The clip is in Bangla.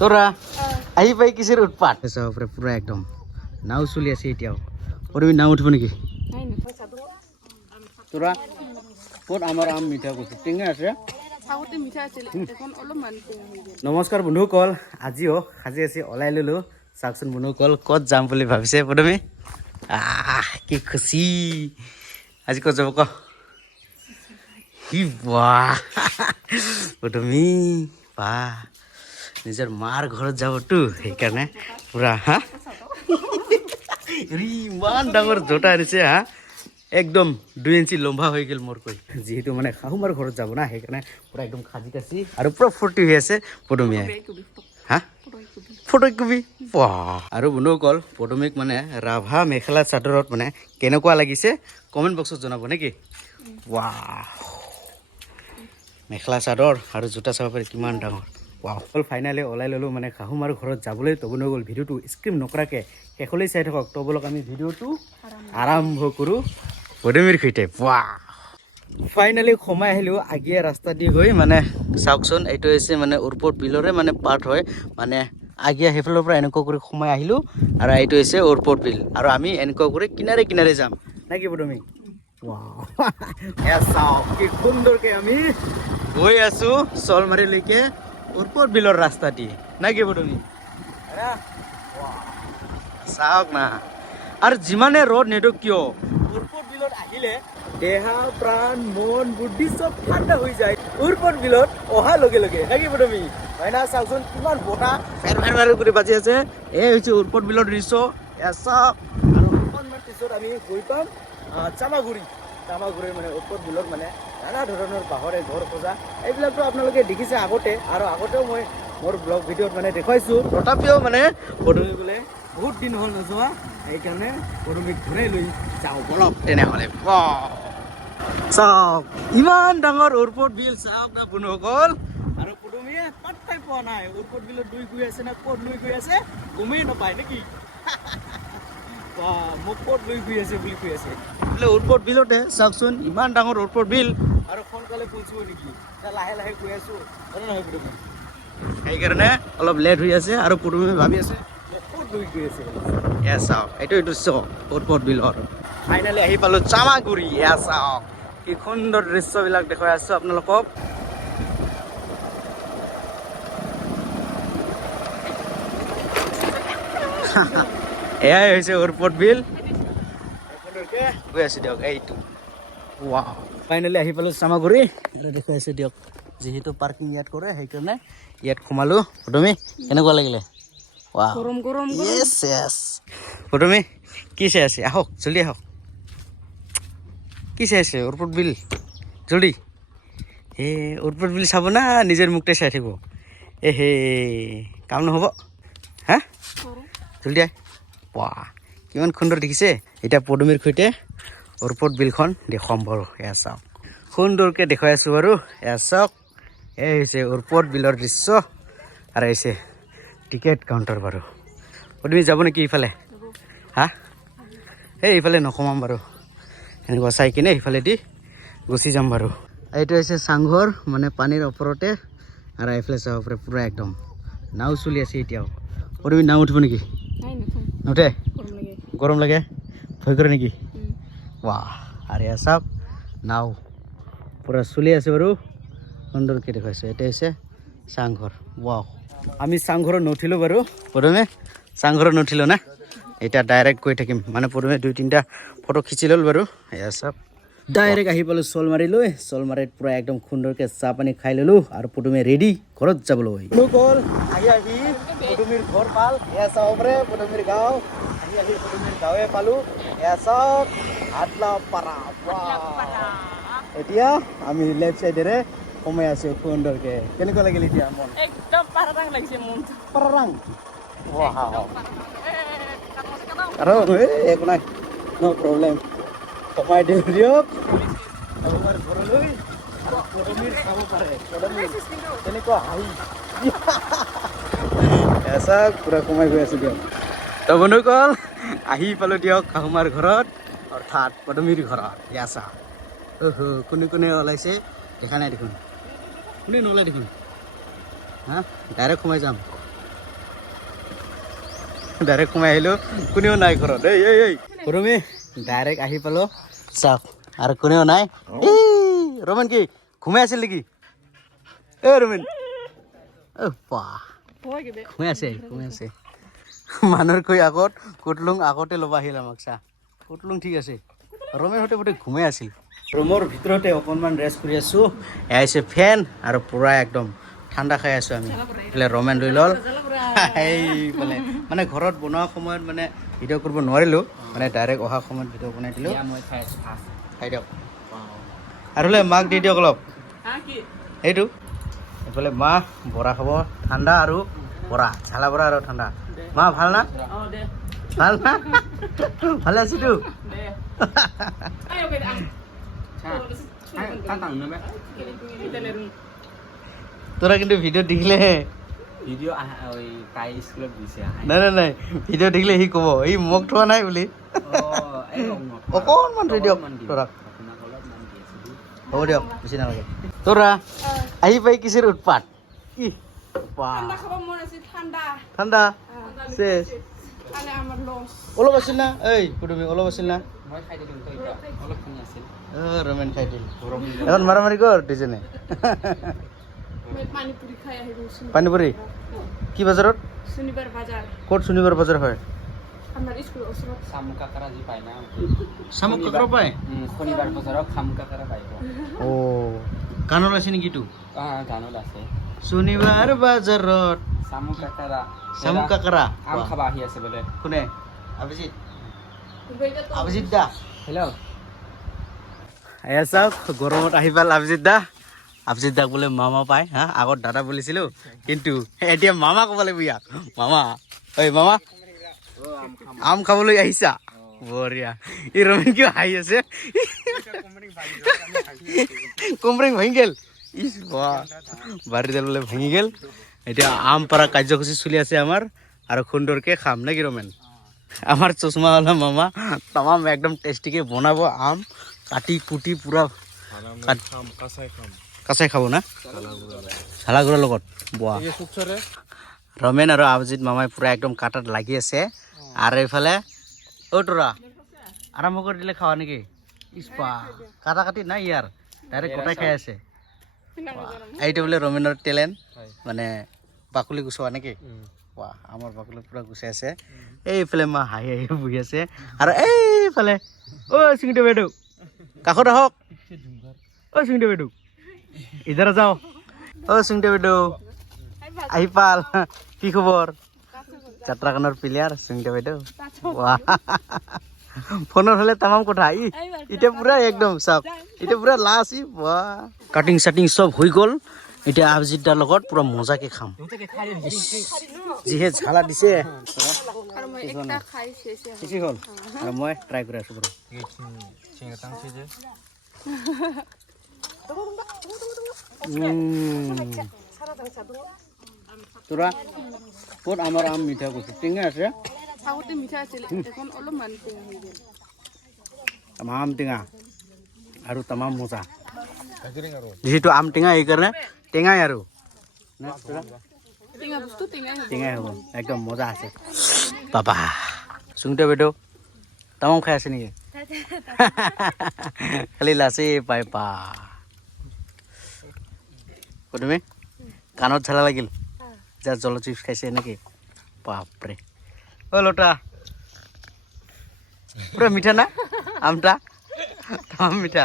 তোরা আহি। পাই কিসের উৎপাত? চাবৰে পুৰা একদম। নাও চলি আছে এতিয়াও পৰবি নাও উঠিব নেকি? তোৰা ক'ত আমাৰ আম মিঠা কৈছে? টেঙা আছে? নমস্কাৰ বন্ধুসকল আজিও সাজি আছে ওলাই ল'লোঁ। চাওকচোন বন্ধুসকল ক'ত যাম বুলি ভাবিছে পদমী আহ কি খুচি। আজি ক'ত যাব ক সি বাহ। পদমী বাহ। নিজৰ মাৰ ঘৰত যাবতো সেইকাৰণে পূৰা হা? ইমান ডাঙৰ জোতা আনিছে হা? একদম দুই ইঞ্চি লম্বা হৈ গ'ল মোৰ কৈ যিহেতু মানে শাহুমাৰ ঘৰত যাব না সেইকাৰণে পূৰা একদম খাজি কাচি আৰু পূৰা ফূৰ্তি হৈ আছে পদমীয়ে হা? ফটো কবি আৰু বন্ধুসকল পদমীক মানে ৰাভা মেখেলা চাদৰত মানে কেনেকুৱা লাগিছে কমেণ্ট বক্সত জনাব নেকি? ৱাহ মেখেলা চাদৰ আৰু জোতা চাব পাৰি কিমান ডাঙৰ। অকল ফাইনেলি ওলাই ল'লোঁ মানে শাহুমাৰ ঘৰত যাবলৈ তবু নগ'ল। ভিডিঅ'টো স্ক্ৰীম নকৰাকৈ শেষলৈ চাই থাকক। তো বলক আমি ভিডিঅ'টো আৰম্ভ কৰোঁ। পদমীৰ সৈতে ৱাহ ফাইনেলি সোমাই আহিলোঁ আগিয়া ৰাস্তা দি গৈ মানে চাওকচোন এইটো হৈছে মানে উৰপত বিলৰে মানে পাৰ্ট হয় মানে আগিয়া সেইফালৰ পৰা এনেকুৱা কৰি সোমাই আহিলোঁ আৰু এইটো হৈছে উৰপত বিল আৰু আমি এনেকুৱা কৰি কিনাৰে কিনাৰে যাম। নে কি পদমী চাওক কি সুন্দৰকৈ আমি গৈ আছোঁ চলমাৰীলৈকে উৰপত বিলৰ ৰাস্তা দি নে কি পদমী চাওক না। আৰু যিমানে ৰ'দ নিদিয়ক কিয়? উৰপত বিলত আহিলে দেহা প্ৰাণ মন বুদ্ধি চব ঠাণ্ডা হৈ যায়। উৰপত বিলত অহাৰ লগে লগে নেকি তুমি হয় না চাওকচোন কিমান বতাহ ফেৰ ফেৰ ফেৰ কৰি বাজি আছে। এই হৈছে উৰপত বিলৰ দৃশ্য। চাওক। আৰু অকণমান পিছত আমি গৈ পাম আহ, চামাগুৰি। মানে উৎপত বিলত মানে নানা ধৰণৰ বাঁহৰে ঘৰ সজা, এইবিলাকতো আপোনালোকে দেখিছে আগতে। আৰু আগতেও মই মোৰ ব্লগ ভিডিঅ'ত মানে দেখুৱাইছোঁ। তথাপিও মানে পদূলি বোলে বহুত দিন হ'ল নোযোৱা, সেইকাৰণে পদূলিক ঘূৰাই লৈ যাওঁ বলক তেনেহ'লে। চাওক, ইমান ডাঙৰ উৰপত বিল, চাওক না বন্ধুসকল। আৰু পদুমীয়ে পাত্তাই পোৱা নাই। উৰপত বিলত দুই গৈ আছে নে ক'ত লৈ গৈ আছে, গমেই নাপায় নেকি? ক'ত লৈ গৈ আছে বুলি কৈ আছে বোলে উৰপত বিলতে চাওকচোন ইমান ডাঙৰ উৰপত বিল। আৰু সোনকালে পৌঁছিব নেকি? লাহে লাহে গৈ আছোঁ হয়নে নহয় পদুমী সেইকাৰণে অলপ লেট হৈ আছে আৰু পদুমী ভাবি আছে। ক'ত লৈ গৈ আছে এয়া চাওক এইটোৱে দৃশ্য উৰপত বিলৰ। ফাইনেলি আহি পালোঁ চামাগুৰি এয়া চাওক। কি সুন্দৰ দৃশ্যবিলাক দেখুৱাই আছোঁ আপোনালোকক। এয়াই হৈছে উৰপত বিল গৈ আছোঁ দিয়ক এইটো ৱাও ফাইনেলি আহি পালোঁ চামাগুৰি। এতিয়া দেখুৱাই আছোঁ দিয়ক যিহেতু পাৰ্কিং ইয়াত কৰে সেইকাৰণে ইয়াত সোমালোঁ। তুমি কেনেকুৱা লাগিলে? তুমি কি চাই আছে? আহক জলদি আহক। কি চাই আছে উৰপত বিল জলদি। হে উৰপত বিল চাব না নিজৰ মুখতে চাই থাকিব। এ হে কাম নহ'ব। হা? জলদি আহ। ৱাহ কিমান সুন্দৰ দেখিছে? এতিয়া পদুমীৰ সৈতে উৰপত বিলখন দেখুৱাম বাৰু এয়া চাওক। সুন্দৰকৈ দেখুৱাই আছোঁ বাৰু এয়া চাওক। এই হৈছে উৰপত বিলৰ দৃশ্য আৰু হৈছে টিকেট কাউণ্টাৰ বাৰু। পদুমী যাব নেকি ইফালে? হা? এই ইফালে নসমাম বাৰু। এনেকুৱা চাই কিনে সিফালেদি গুচি যাম বাৰু। এইটো হৈছে চাংঘৰ মানে পানীৰ ওপৰতে আৰু এইফালে চাব পাৰে পূৰা একদম নাও চলি আছে এতিয়াও। পদুমী নাও উঠিব নেকি? নাই গরম লাগে। ভয় কৰে নেকি? বাহ ৱাহ সব নাও। পূৰা চলি আছে বাৰু। সুন্দৰকৈ দেখুৱাইছে এটা হৈছে চাংঘৰ। ৱাহ আমি চাংঘৰত নুঠিলোঁ বাৰু। প্ৰথমে চাংঘৰত নুঠিলোঁ না? এতিয়া ডাইৰেক্ট গৈ থাকিম। মানে প্ৰথমে দুই তিনিটা ফটো খিচি ল'লোঁ বাৰু। এয়া চাওক ডাইৰেক্ট আহি পালোঁ চলমাৰীলৈ চলমাৰীত পূৰা একদম সুন্দৰকৈ চাহ পানী খাই ল'লোঁ আৰু প্ৰথমে ৰেডি ঘৰত যাবলৈ। গ'ল আহি আহি পদুমীৰ ঘৰ পাল। এয়া চাব পাৰে পদুমীৰ গাঁও। আহি আহি পদুমীৰ গাঁৱে পালোঁ। এয়া চাওক আদলা পাৰা এতিয়া আমি লেফ্ট চাইডেৰে সোমাই আছোঁ সুন্দৰকৈ। কেনেকুৱা লাগিল এতিয়া মন? একদম পাৰাং লাগিছে মনটো। পাৰাং আৰু একো নাই। ন' প্ৰব্লেম দিয়ক আপোনাৰ ঘৰলৈ আৰু পদুমীৰ চাব পাৰে পদুমীৰ তেনেকুৱা হাঁহি এচা পূৰা সোমাই গৈ আছোঁ দিয়ক। তো বন্ধুসকল, আহি পালোঁ দিয়ক শাহুমাৰ ঘৰত, অৰ্থাৎ পদুমীৰ ঘৰত। এচা অহ, কোনে কোনে ওলাইছে? দেখা নাই দেখোন। কোনে নোলাই দেখোন? হা? ডাইৰেক্ট সোমাই যাম। ডাইৰেক্ট সোমাই আহিলোঁ। কোনেও নাই ঘৰত। এই এই এই। ৰমি ডাইৰেক্ট আহি পালোঁ। চাওক আৰু কোনেও নাই। ৰমেন কি, ঘুমাই আছিল নেকি? এই ৰমেন। ঘুমাই আছে ঘুমাই আছে। মানুহতকৈ আগত, কুটলুং আগতে ল'ব আহিল আমাক চাহ কুটলুং ঠিক আছে। ৰমেন সৈতে গোটেই ঘুমাই আছিল। ৰুমৰ ভিতৰতে অকণমান ৰেষ্ট কৰি আছোঁ। এয়া হৈছে ফেন আৰু পূৰা একদম ঠাণ্ডা খাই আছোঁ আমি। এইফালে ৰমেন লৈ ল'ল। এইফালে মানে ঘৰত বনোৱা সময়ত মানে ভিডিঅ' কৰিব নোৱাৰিলোঁ মানে ডাইৰেক্ট অহা সময়ত ভিডিঅ' বনাই দিলোঁ খাই দিয়ক আৰু হ'লে মাক দি দিয়ক অলপ এইটো এইফালে মাহ বৰা খাব ঠাণ্ডা আৰু বৰা ঝালা বৰা আৰু ঠাণ্ডা মা ভালো না ভালো না ভালে আছিতো তোরা কিন্তু ভিডিঅ' দেখিলে ভিডিঅ' ওই তাই স্কুলত আহাই নাই নাই নাই ভিডিঅ' দেখিলে সি ক'ব সি মোক থোৱা নাই বুলি। অকণমান থৈ দিয়ক তোৰা আপোনাক অলপমান হ'ব দিয়ক বেছি নালাগে। তোৰা আহি পাই কিসের উৎপাত। ঠাণ্ডা মন কালে অলপ আছিল না? এই কুটুমি অলপ আছিল না? ৰমেন খাই দিল। এখন মাৰামাৰি কৰ দুজনে পানী পুৰি পানীপুৰি? কি বজাৰত শনিবাৰ বাজাৰ ক'ত শনিবাৰ বজাৰ হয়? আমাৰ স্কুলৰ ওচৰত। কাকাৰা যি পায় না। চামুক কাকৰ পায়? শনিবাৰ বজাৰত খামু কাকাৰা পায় অ' কাণত আছে নেকি এইটো? গানত আছে। শনিবাৰ বজাৰত। চামু কাকাৰা চামুক কাকৰা আম খাব আহি আছে বোলে। কোনে? অভিজিত অভিজিত দা। হেল্ল' এয়া চাওক গৰমত আহি পাল অভিজিত দা। অভিজিত দাক বোলে মামা পায় হা? আগত দাদা বুলিছিলোঁ কিন্তু এতিয়া মামা ক'ব লাগিব ইয়াক। মামা ঐ মামা আম খাবলৈ আহিছা? বঢ়িয়া। ই ৰমেন কিয় হাঁহি আছে? কোমৰিং ভাঙি গেল। ইছ বাহ বাৰীডাল বোলে ভাঙি গেল। এতিয়া আম পাৰা কাৰ্যসূচী চলি আছে আমাৰ আৰু সুন্দৰকে খাম নে কি ৰমেন? আমার চশমাওয়ালা মামা তামাম একদম টেস্টিকে বনাবো আম কাটি কুটি পুরা কাঁচাই খাব না? ঝালা গুড়াৰ লগত। বোৱা। ৰমেন আৰু আবজিত মামাই পুৰা একদম কাটাত লাগি আছে। আৰু এইফালে অ' তোৰা আৰম্ভ কৰি দিলে খাৱা নেকি? ইস্পা কাটা কাটি নাই ইয়াৰ? ডাইৰেক্ট কটাই খাই আছে। এইটো বোলে ৰমেনৰ টেলেণ্ট। মানে বাকলি গুচোৱা নেকি? ৱাহ আমাৰ বাকলি পূৰা গুচাই আছে। এইফালে মা হাঁহি হাঁহি বহি আছে। আৰু এইফালে অ' চিঙিতে বাইদেউ কাষত আহক অ' চিঙিতে বাইদেউ ইধাৰ যাওঁ অ' চিঙিতে বাইদেউ আহি পাল কি খবৰ যাত্ৰাখনৰ প্লেয়াৰ চিঙিতে বাইদেউ ৱাহ ফোনত হ'লে তামাম কথা ই এতিয়া পুৰা একদম চাওক এতিয়া পুৰা লাষ্ট ই বাহ কাটিং চাটিং চব হৈ গ'ল এতিয়া আভিজিত দাৰ লগত পুৰা মজাকে খাম যিহে ঝালা দিছে বেছি হ'ল আৰু মই ট্ৰাই কৰি আছোঁ বাৰু তোৰা ক'ত আমাৰ আম মিঠা কৈছে টেঙা আছে? আগতে মিঠা আছিল এখন অলপমান টেঙা হৈ গ'ল। তামাম টেঙা আৰু তামাম মজা। যিহেতু আম টেঙা সেইকাৰণে টেঙাই আৰু। তোৰা? টেঙাই হ'ব। একদম মজা আছে। বাবা চুঙিতে বাইদেউ তামাম খাই আছে নেকি? খালি লাচেই পাই পা। তুমি কাণত ঝালা লাগিল। যা জল চিপস খাইছে নাকি বাপৰে অ' লতা পুৰা মিঠা না? আমটা? মিঠা।